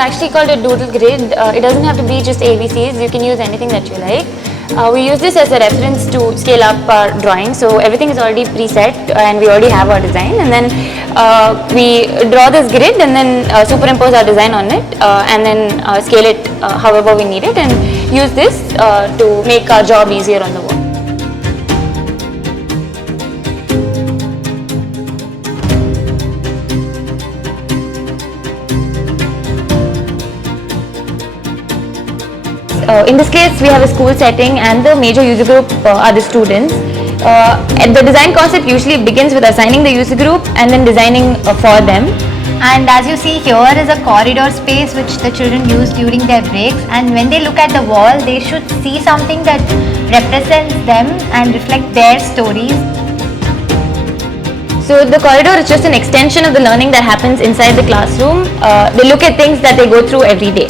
actually called a doodle grid. It doesn't have to be just ABCs. You can use anything that you like. We use this as a reference to scale up our drawing. So everything is already preset and we already have our design. And then we draw this grid and then superimpose our design on it and then scale it however we need it, and use this to make our job easier on the wall. In this case, we have a school setting and the major user group are the students. The design concept usually begins with assigning the user group and then designing for them. And as you see, here is a corridor space which the children use during their breaks, and when they look at the wall, they should see something that represents them and reflect their stories. So the corridor is just an extension of the learning that happens inside the classroom. They look at things that they go through every day.